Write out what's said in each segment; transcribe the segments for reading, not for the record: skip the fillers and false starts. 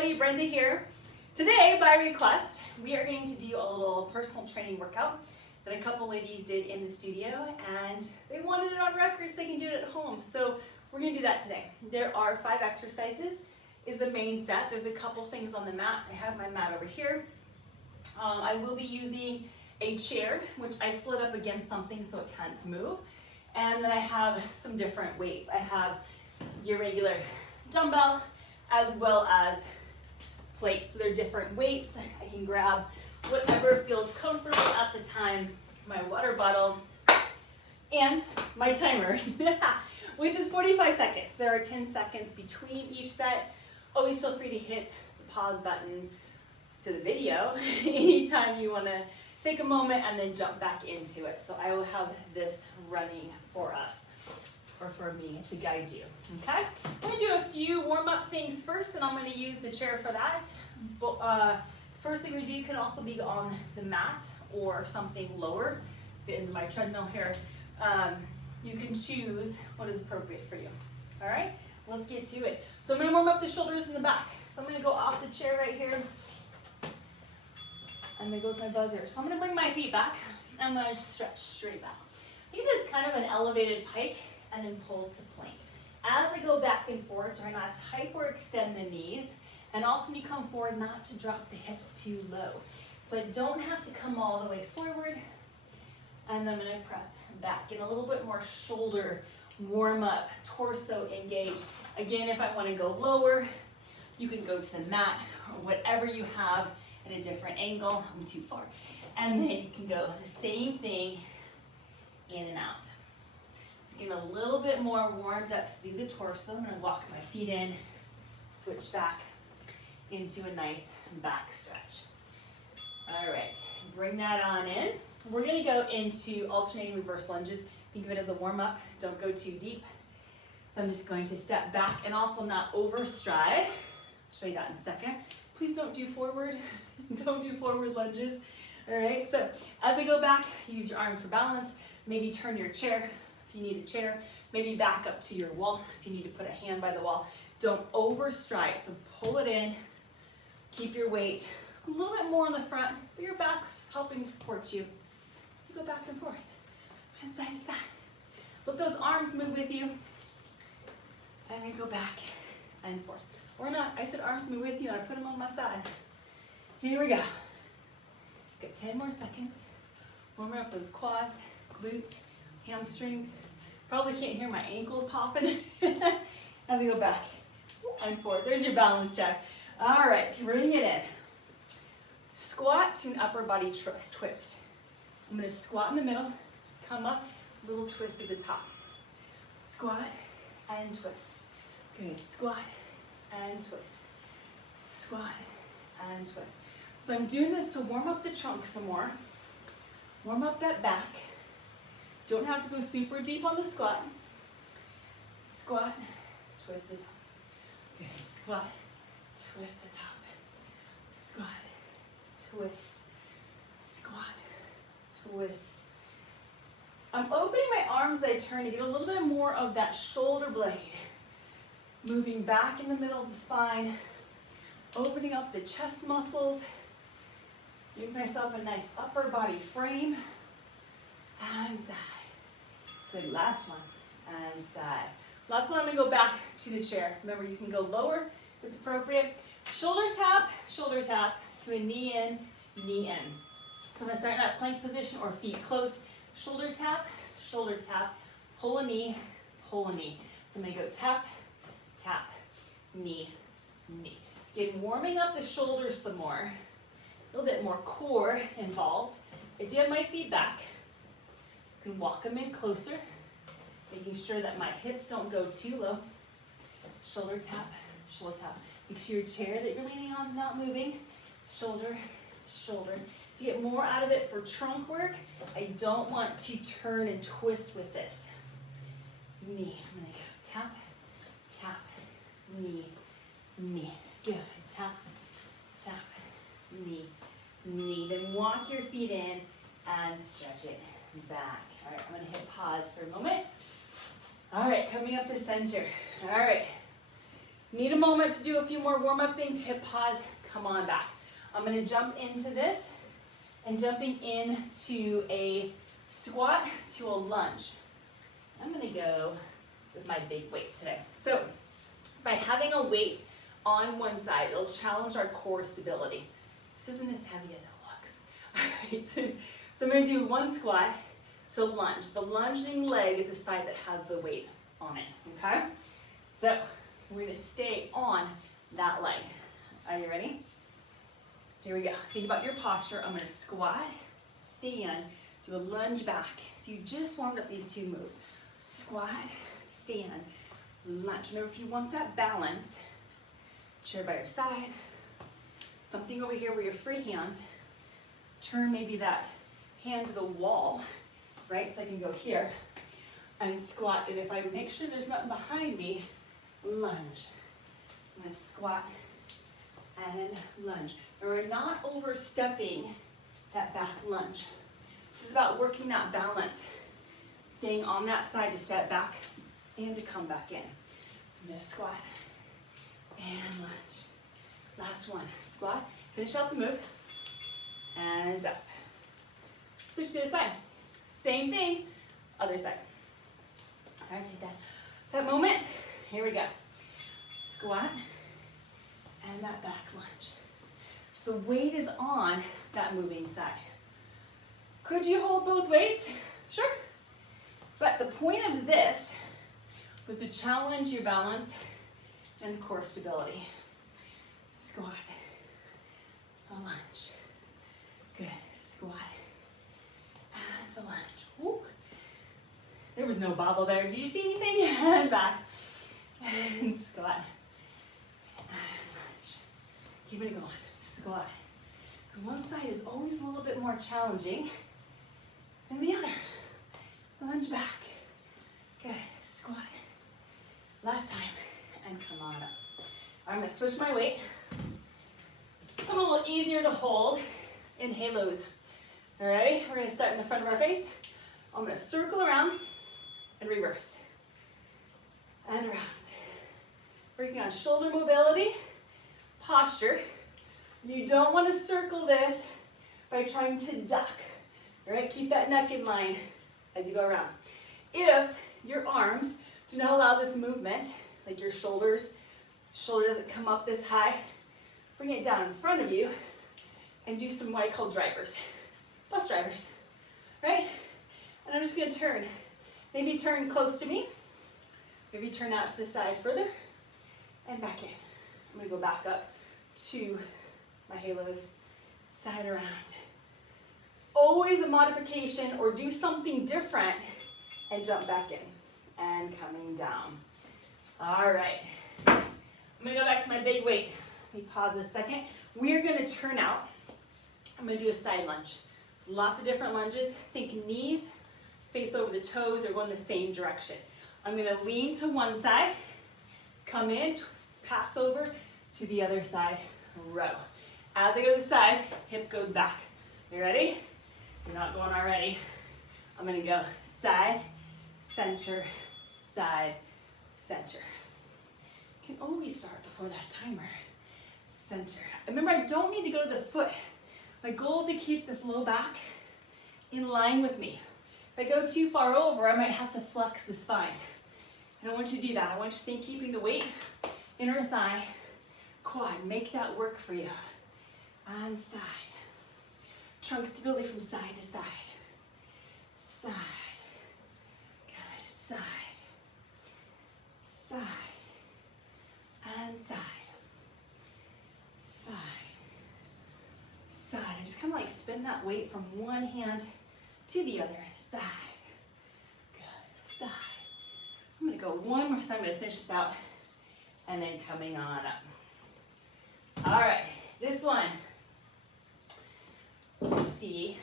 everybody, Brenda here. Today, by request, we are going to do a little personal training workout that a couple ladies did in the studio, and they wanted it on record so they can do it at home. So we're going to do that today. There are 5 exercises is the main set. There's a couple things on the mat. I have my mat over here. I will be using a chair, which I slid up against something so it can't move. And then I have some different weights. I have your regular dumbbell as well as plates. So they're different weights. I can grab whatever feels comfortable at the time. My water bottle and my timer, which is 45 seconds. There are 10 seconds between each set. Always feel free to hit the pause button to the video anytime you want to take a moment and then jump back into it. So I will have this running for us, or for me to guide you, okay? I'm gonna do a few warm-up things first, and I'm gonna use the chair for that. But first thing we do can also be on the mat or something lower. Get into my treadmill here. You can choose what is appropriate for you, all right? Let's get to it. So I'm gonna warm up the shoulders and the back. So I'm gonna go off the chair right here. And there goes my buzzer. So I'm gonna bring my feet back. I'm gonna stretch straight back. Think of this kind of an elevated pike and then pull to plank. As I go back and forth, try not to hyperextend the knees. And also when you come forward, not to drop the hips too low. So I don't have to come all the way forward. And then I'm gonna press back. Get a little bit more shoulder warm up, torso engaged. Again, if I wanna go lower, you can go to the mat or whatever you have at a different angle. I'm too far. And then you can go the same thing in and out. Just getting a little bit more warmed up through the torso. I'm gonna walk my feet in, switch back into a nice back stretch. All right, bring that on in. We're gonna go into alternating reverse lunges. Think of it as a warm up, don't go too deep. So I'm just going to step back and also not overstride. I'll show you that in a second. Please don't do forward, don't do forward lunges. All right, so as I go back, use your arms for balance. Maybe turn your chair if you need a chair. Maybe back up to your wall if you need to put a hand by the wall. Don't overstride, so pull it in. Keep your weight a little bit more on the front, but your back's helping support you. So go back and forth, and side to side. Let those arms move with you. And we go back and forth. Or not, I said arms move with you, and I put them on my side. Here we go. Got 10 more seconds. Warming up those quads, glutes, hamstrings. Probably can't hear my ankle popping as I go back and forth. There's your balance check. All right, bring it in. Squat to an upper body twist. I'm gonna squat in the middle, come up, little twist at the top. Squat and twist. Good, squat and twist. Squat and twist. So I'm doing this to warm up the trunk some more. Warm up that back. Don't have to go super deep on the squat. Squat, twist the top. Good, squat, twist the top. Squat, twist, squat, twist. I'm opening my arms as I turn to get a little bit more of that shoulder blade. Moving back in the middle of the spine, opening up the chest muscles, giving myself a nice upper body frame, and side. Good, last one, and side. Last one, I'm gonna go back to the chair. Remember, you can go lower if it's appropriate. Shoulder tap to a knee in, knee in. So I'm gonna start in that plank position or feet close. Shoulder tap, pull a knee, pull a knee. So I'm gonna go tap, tap, knee, knee. Again, warming up the shoulders some more. A little bit more core involved. I do have my feet back. You can walk them in closer, making sure that my hips don't go too low. Shoulder tap, shoulder tap. Make sure your chair that you're leaning on is not moving. Shoulder, shoulder. To get more out of it for trunk work, I don't want to turn and twist with this. Knee, I'm gonna go tap, tap, knee, knee. Good, tap, tap, knee, knee. Then walk your feet in and stretch it back. All right, I'm gonna hit pause for a moment. All right, coming up to center. All right, Need a moment to do a few more warm-up things, hip pause, come on back. I'm gonna jump into this and jumping into a squat to a lunge. I'm gonna go with my big weight today. So by having a weight on one side, it'll challenge our core stability. This isn't as heavy as it looks. All right, so I'm gonna do one squat to lunge. The lunging leg is the side that has the weight on it, okay? So we're gonna stay on that leg. Are you ready? Here we go. Think about your posture. I'm gonna squat, stand, do a lunge back. So you just warmed up these two moves. Squat, stand, lunge. Remember, if you want that balance, chair by your side, something over here where your free hand, turn maybe that hand to the wall, right? So I can go here and squat. And if I make sure there's nothing behind me, lunge. I'm gonna squat and lunge. And we're not overstepping that back lunge. This is about working that balance, staying on that side to step back and to come back in. So I'm gonna squat and lunge. Last one, squat, finish out the move, and up. Switch to the other side. Same thing, other side. All right, take that moment. Here we go. Squat and that back lunge. So the weight is on that moving side. Could you hold both weights? Sure. But the point of this was to challenge your balance and core stability. Squat, a lunge. Good, squat, and a lunge. Woo. There was no bobble there. Did you see anything? And back, and squat, and lunge. Keep it going, squat. Because one side is always a little bit more challenging than the other. Lunge back. Good, squat. Last time, and come on up. I'm gonna switch my weight. It's a little easier to hold in halos. All right, we're gonna start in the front of our face. I'm gonna circle around and reverse. And around. Working on shoulder mobility, posture. You don't wanna circle this by trying to duck. All right, keep that neck in line as you go around. If your arms do not allow this movement, like your shoulder doesn't come up this high, bring it down in front of you and do some what I call drivers, bus drivers, right? And I'm just gonna turn. Maybe turn close to me, maybe turn out to the side further, and back in. I'm gonna go back up to my halos, side around. It's always a modification or do something different and jump back in and coming down. All right. I'm gonna go back to my big weight. Let me pause a second. We're gonna turn out. I'm gonna do a side lunge. There's lots of different lunges. Think knees, face over the toes, or going the same direction. I'm gonna lean to one side, come in, pass over to the other side, row. As I go to the side, hip goes back. You ready? You're not going already. I'm gonna go side, center, side, center. You can always start before that timer. Center. Remember, I don't need to go to the foot. My goal is to keep this low back in line with me. If I go too far over, I might have to flex the spine. I don't want you to do that. I want you to think keeping the weight, inner thigh, quad. Make that work for you. On side. Trunk stability from side to side. Side. Good. Side. Side. And side. Side. Side. And just kind of like spin that weight from one hand to the other. Side. Good. Side. I'm going to go one more time. I'm going to finish this out. And then coming on up. All right. This one. Let's see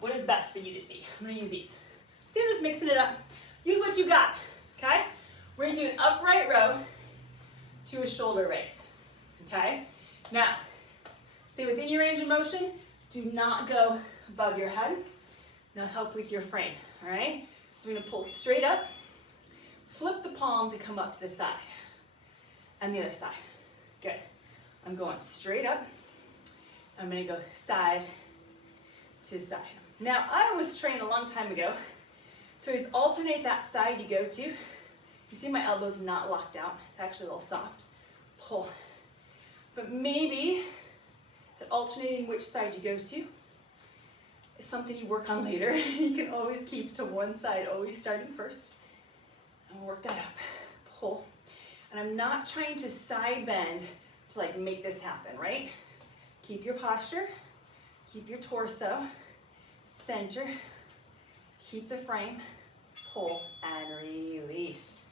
what is best for you to see. I'm gonna use these. See, I'm just mixing it up. Use what you got, okay? We're gonna do an upright row to a shoulder raise, okay? Now, stay within your range of motion. Do not go above your head. Now help with your frame, all right? So we're gonna pull straight up, flip the palm to come up to the side. and the other side. Good. I'm going straight up. I'm gonna go side to side. Now, I was trained a long time ago to always alternate that side you go to. You see my elbow's not locked out. It's actually a little soft. Pull. But maybe that alternating which side you go to is something you work on later. You can always keep to one side, always starting first. And work that up. Pull. And I'm not trying to side bend to like make this happen, right? Keep your posture. Keep your torso. Center. Keep the frame. Pull and release.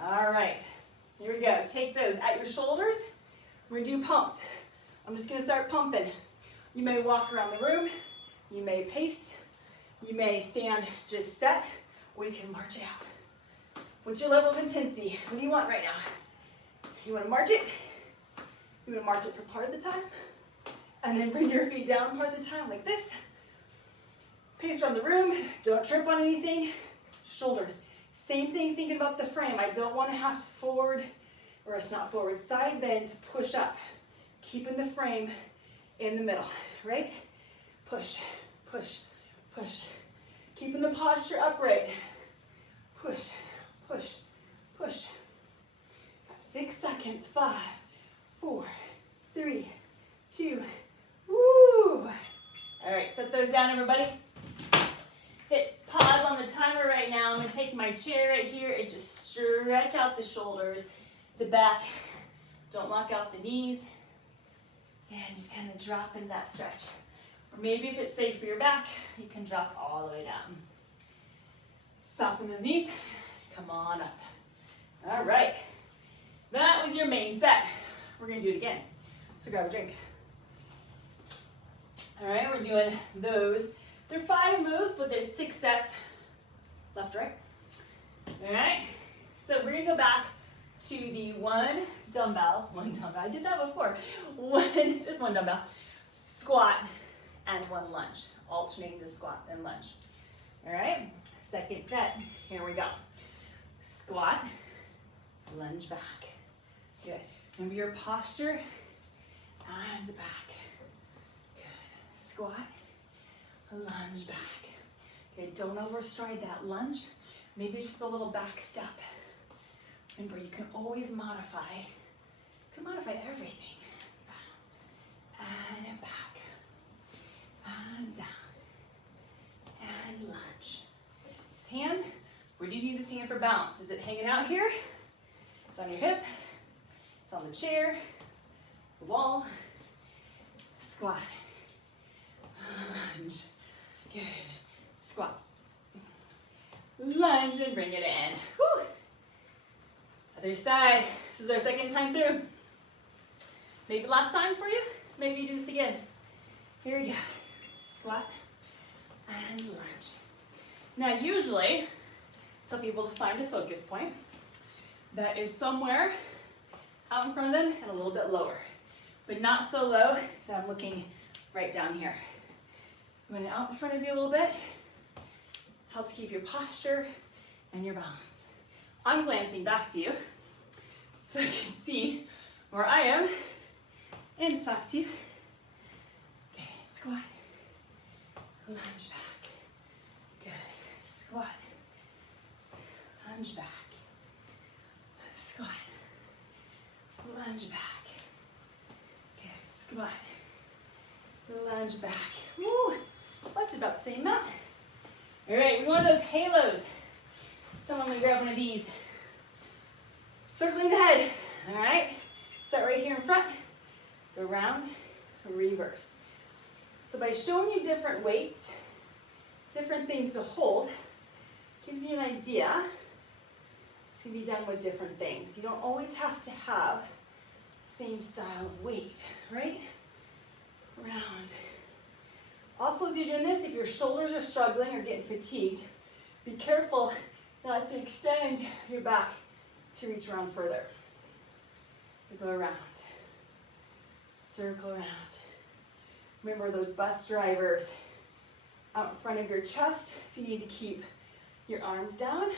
All right. Here we go. Take those at your shoulders. We're gonna do pumps. I'm just gonna start pumping. You may walk around the room. You may pace. You may stand just set, or you can march it out. What's your level of intensity? What do you want right now? You wanna march it? You wanna march it for part of the time? And then bring your feet down part of the time like this. Pace around the room. Don't trip on anything. Shoulders. Same thing thinking about the frame. I don't want to have to forward, or it's not forward, side bend to push up. Keeping the frame in the middle, right? Push, push, push. Keeping the posture upright. Push, push, push. 6 seconds. 5, 4, 3, 2. Woo! All right, set those down, everybody. Hit pause on the timer right now. I'm gonna take my chair right here and just stretch out the shoulders, the back. Don't lock out the knees. And just kind of drop into that stretch. Or maybe if it's safe for your back, you can drop all the way down. Soften those knees. Come on up. All right. That was your main set. We're gonna do it again. So grab a drink. All right, we're doing those. They're 5 moves, but there's 6 sets. Left, right. All right. So we're gonna go back to the one dumbbell. I did that before. This one dumbbell. Squat and 1 lunge. Alternating the squat and lunge. All right. Second set. Here we go. Squat, lunge back. Good. Remember your posture and back. Good. Squat, lunge back. Okay, don't overstride that lunge. Maybe it's just a little back step. Remember, you can always modify. You can modify everything. And back. And down. And lunge. This hand, where do you need this hand for balance? Is it hanging out here? It's on your hip. It's on the chair. The wall. Squat. Lunge. Good. Squat. Lunge and bring it in. Whew. Other side. This is our second time through. Maybe last time for you. Maybe you do this again. Here we go. Squat and lunge. Now usually, tell people to find a focus point that is somewhere out in front of them and a little bit lower, but not so low that I'm looking right down here. Going out in front of you a little bit helps keep your posture and your balance. I'm glancing back to you so you can see where I am and to talk to you. Okay, squat, lunge back. Good. Squat, lunge back. Squat, lunge back. Good. Squat, lunge back. Woo! That's about the same amount. All right, we want those halos. Someone gonna grab one of these. Circling the head. All right. Start right here in front. Go round, reverse. So by showing you different weights, different things to hold, gives you an idea. This can be done with different things. You don't always have to have the same style of weight, right? Round. Also, as you're doing this, if your shoulders are struggling or getting fatigued, be careful not to extend your back to reach around further. So go around. Circle around. Remember those bus drivers out in front of your chest if you need to keep your arms down,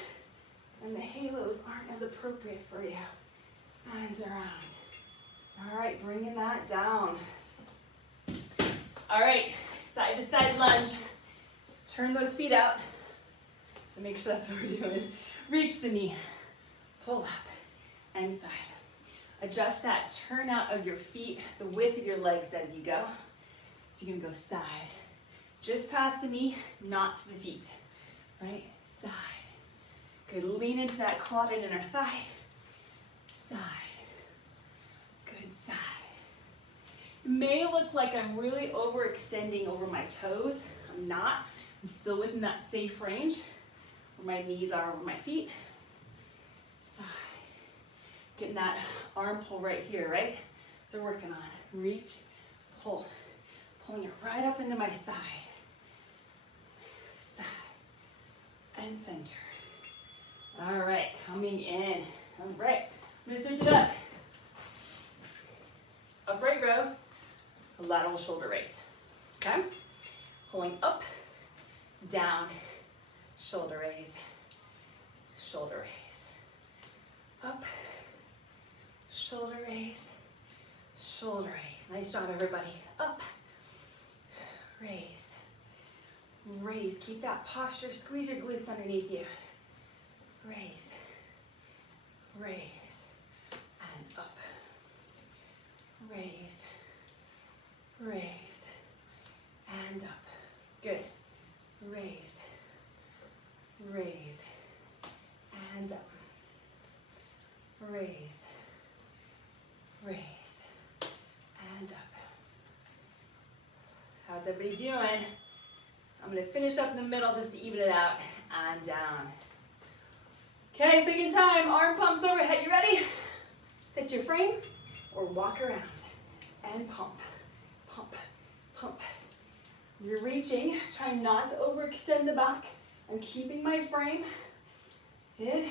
and the halos aren't as appropriate for you. and around. All right, bringing that down. All right, side to side lunge. Turn those feet out. And make sure that's what we're doing. Reach the knee, pull up and side. Adjust that turn out of your feet, the width of your legs as you go. So you're gonna go side, just past the knee, not to the feet, right? Side. Good, lean into that quad and inner thigh. Side, good side. It may look like I'm really overextending over my toes. I'm not, I'm still within that safe range where my knees are over my feet. Side. Getting that arm pull right here, right? So we're working on reach, pull. Pulling it right up into my side. Side and center. All right, coming in. All right, I'm gonna switch it up. Upright row, lateral shoulder raise. Okay? Pulling up, down, shoulder raise, shoulder raise. Up, shoulder raise, shoulder raise. Nice job, everybody. Up, raise, raise. Keep that posture. Squeeze your glutes underneath you. Raise, raise, and up. Raise, raise, and up. Good. Raise, raise, and up. Raise, raise, and up. How's everybody doing? I'm gonna finish up in the middle just to even it out and down. Okay, second time, arm pumps overhead. You ready? Set your frame or walk around and pump, pump, pump. You're reaching, trying not to overextend the back. I'm keeping my frame. Good.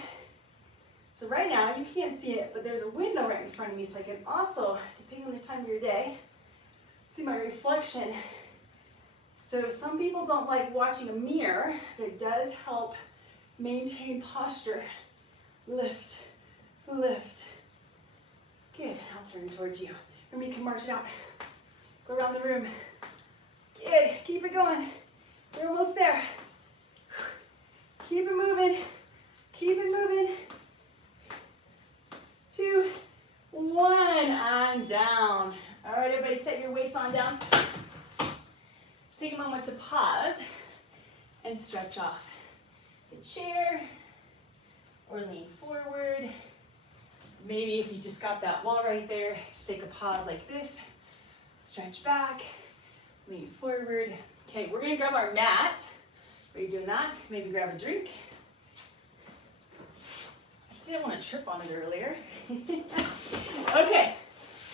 So right now, you can't see it, but there's a window right in front of me, so I can also, depending on the time of your day, see my reflection. So some people don't like watching a mirror, but it does help maintain posture. Lift, lift. Good, I'll turn towards you. Remember, you can march it out. Go around the room. Good, keep it going. You're almost there. Keep it moving, keep it moving. 2, 1, and down. All right, everybody set your weights on down. Take a moment to pause and stretch off the chair or lean forward. Maybe if you just got that wall right there, just take a pause like this. Stretch back, lean forward. Okay, we're gonna grab our mat. Are you doing that? Maybe grab a drink. I just didn't want to trip on it earlier. Okay,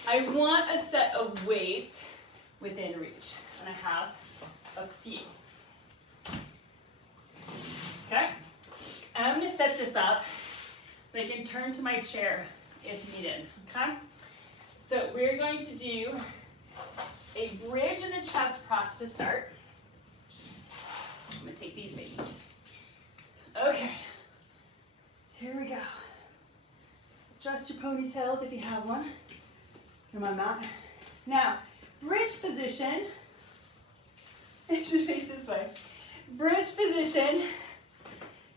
I want a set of weights within reach, and I have a few. Okay, and I'm gonna set this up so I can turn to my chair if needed, okay? So we're going to do a bridge and a chest press to start. I'm gonna take these babies. Okay, here we go. Adjust your ponytails if you have one. Come on, Matt. Now, bridge position. You should face this way. Bridge position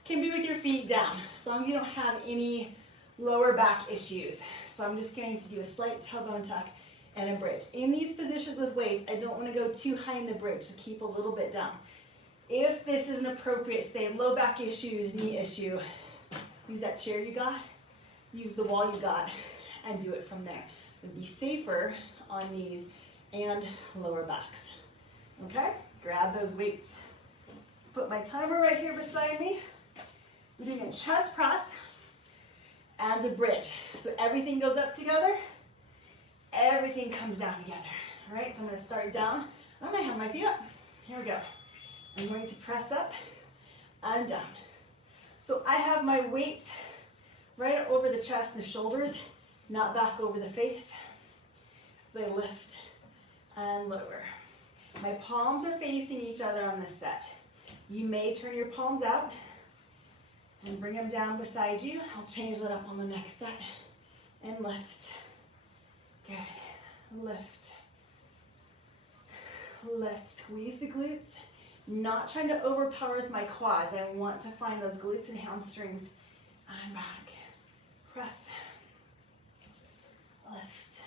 can be with your feet down, as long as you don't have any lower back issues. So I'm just going to do a slight tailbone tuck and a bridge. In these positions with weights, I don't want to go too high in the bridge, so keep a little bit down. If this isn't appropriate, say low back issues, knee issue, use that chair you got, use the wall you got, and do it from there. It'd be safer on knees and lower backs. Okay, grab those weights. Put my timer right here beside me. We're doing a chest press and a bridge. So everything goes up together, everything comes down together. All right, so I'm gonna start down. I'm gonna have my feet up. Here we go. I'm going to press up and down. So I have my weights right over the chest and the shoulders, not back over the face. As I lift and lower. My palms are facing each other on this set. You may turn your palms out and bring them down beside you. I'll change that up on the next set and lift. Good. Lift. Lift. Squeeze the glutes. Not trying to overpower with my quads. I want to find those glutes and hamstrings. And back. Press. Lift.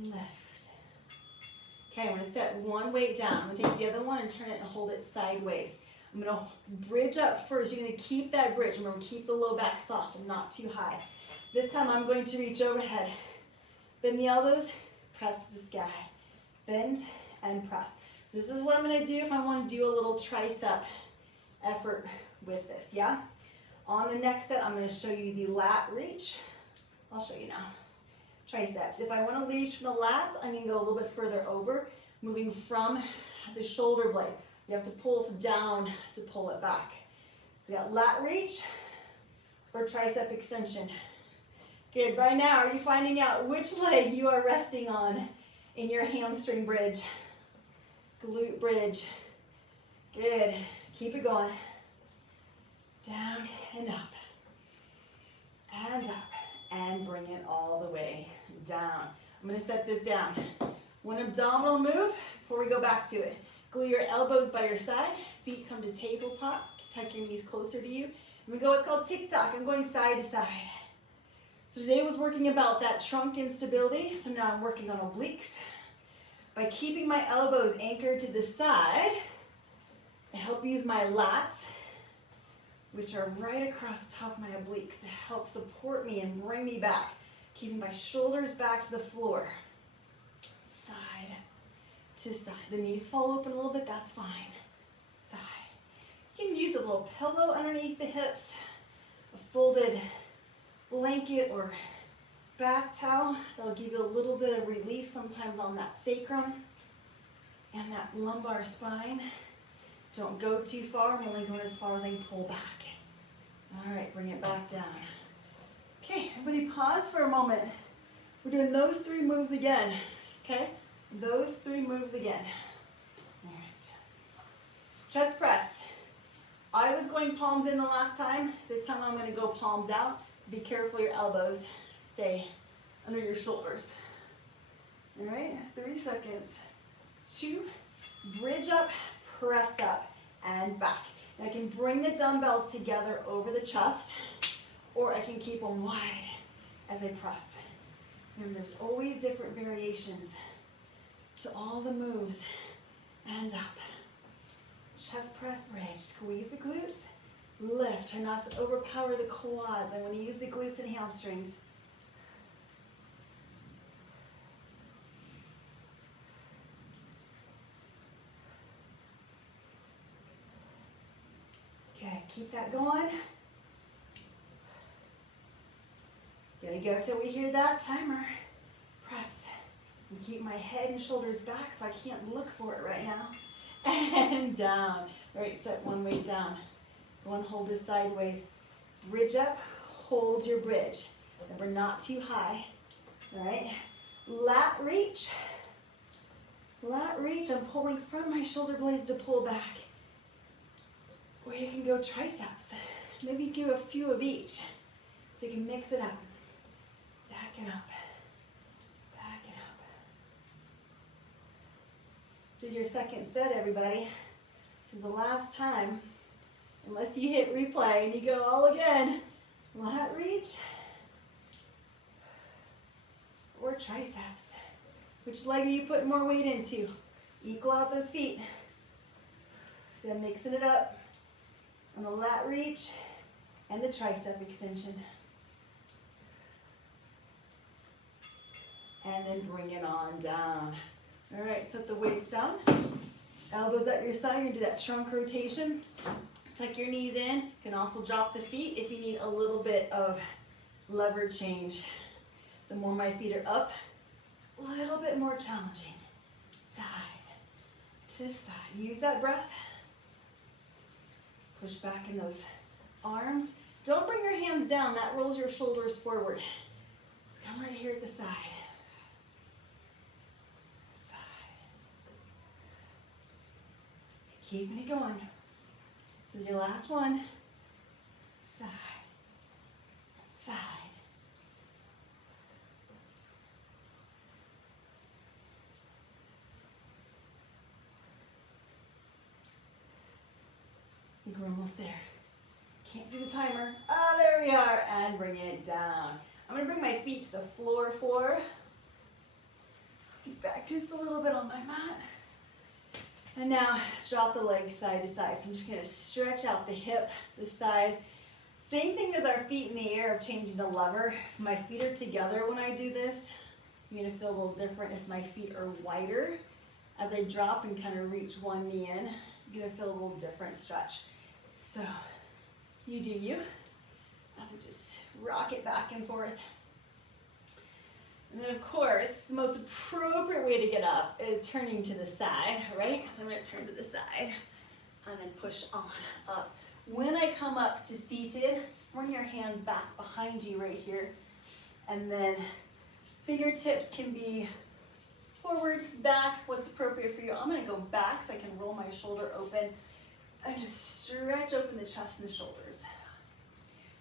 Lift. Okay, I'm going to set one weight down. I'm going to take the other one and turn it and hold it sideways. I'm going to bridge up first. You're going to keep that bridge. Remember, keep the low back soft and not too high. This time I'm going to reach overhead. Bend the elbows, press to the sky. Bend and press. So this is what I'm going to do if I want to do a little tricep effort with this, yeah? On the next set, I'm going to show you the lat reach. I'll show you now. Triceps. If I want to reach from the lats, I'm going to go a little bit further over, moving from the shoulder blade. You have to pull down to pull it back. So you got lat reach or tricep extension. Good. By now, are you finding out which leg you are resting on in your hamstring bridge? Glute bridge. Good. Keep it going. Down and up. And up. And bring it all the way down. I'm going to set this down. One abdominal move before we go back to it. Glue your elbows by your side. Feet come to tabletop. Tuck your knees closer to you. And we go what's called tick-tock. I'm going side to side. So today was working about that trunk instability. So now I'm working on obliques. By keeping my elbows anchored to the side, I help use my lats, which are right across the top of my obliques, to help support me and bring me back. Keeping my shoulders back to the floor. Side to side. The knees fall open a little bit, that's fine. Side. You can use a little pillow underneath the hips, a folded blanket or bath towel. That'll give you a little bit of relief sometimes on that sacrum and that lumbar spine. Don't go too far. I'm only going as far as I can pull back. All right, bring it back down. Okay, everybody pause for a moment. We're doing those 3 moves again, okay? Those 3 moves again. All right. Chest press. I was going palms in the last time. This time I'm going to go palms out. Be careful your elbows stay under your shoulders. All right, 3 seconds. 2, bridge up, press up, and back. And I can bring the dumbbells together over the chest, or I can keep them wide as I press. And there's always different variations to all the moves. And up. Chest press bridge. Squeeze the glutes. Lift. Try not to overpower the quads. I want to use the glutes and hamstrings. Okay, keep that going. Gonna go till we hear that timer. Press. And keep my head and shoulders back so I can't look for it right now. And down. All right, set one weight down. One, hold this sideways. Bridge up, hold your bridge. Remember, not too high. All right, lat reach. Lat reach, I'm pulling from my shoulder blades to pull back. Or you can go triceps. Maybe do a few of each. So you can mix it up. Back it up. Back it up. This is your second set, everybody. This is the last time. Unless you hit replay and you go all again. Lat reach. Or triceps. Which leg are you putting more weight into? Equal out those feet. So I'm mixing it up on the lat reach and the tricep extension. And then bring it on down. All right, set the weights down. Elbows at your side, you're gonna do that trunk rotation. Tuck your knees in. You can also drop the feet if you need a little bit of lever change. The more my feet are up, a little bit more challenging. Side to side. Use that breath. Push back in those arms. Don't bring your hands down. That rolls your shoulders forward. Let's come right here at the side. Side. Keeping it going. This is your last one. Side. side. I think we're almost there. Can't see the timer. Ah, there we are. And bring it down. I'm gonna bring my feet to the floor. Scoot back just a little bit on my mat. And now drop the legs side to side. So I'm just gonna stretch out the hip, the side. Same thing as our feet in the air of changing the lever. If my feet are together when I do this, you're gonna feel a little different if my feet are wider. As I drop and kind of reach one knee in, you're gonna feel a little different stretch. So you do you, as we just rock it back and forth. And then of course, the most appropriate way to get up is turning to the side, right? So I'm gonna turn to the side and then push on up. When I come up to seated, just bring your hands back behind you right here. And then fingertips can be forward, back, what's appropriate for you. I'm gonna go back so I can roll my shoulder open and just stretch open the chest and the shoulders.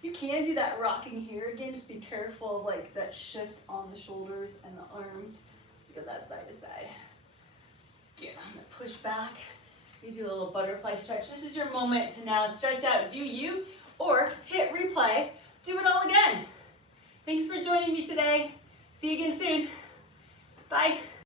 You can do that rocking here. Again, just be careful of like that shift on the shoulders and the arms. Let's go that side to side. Good, I'm gonna push back. You do a little butterfly stretch. This is your moment to now stretch out. Do you, or hit replay, do it all again. Thanks for joining me today. See you again soon. Bye.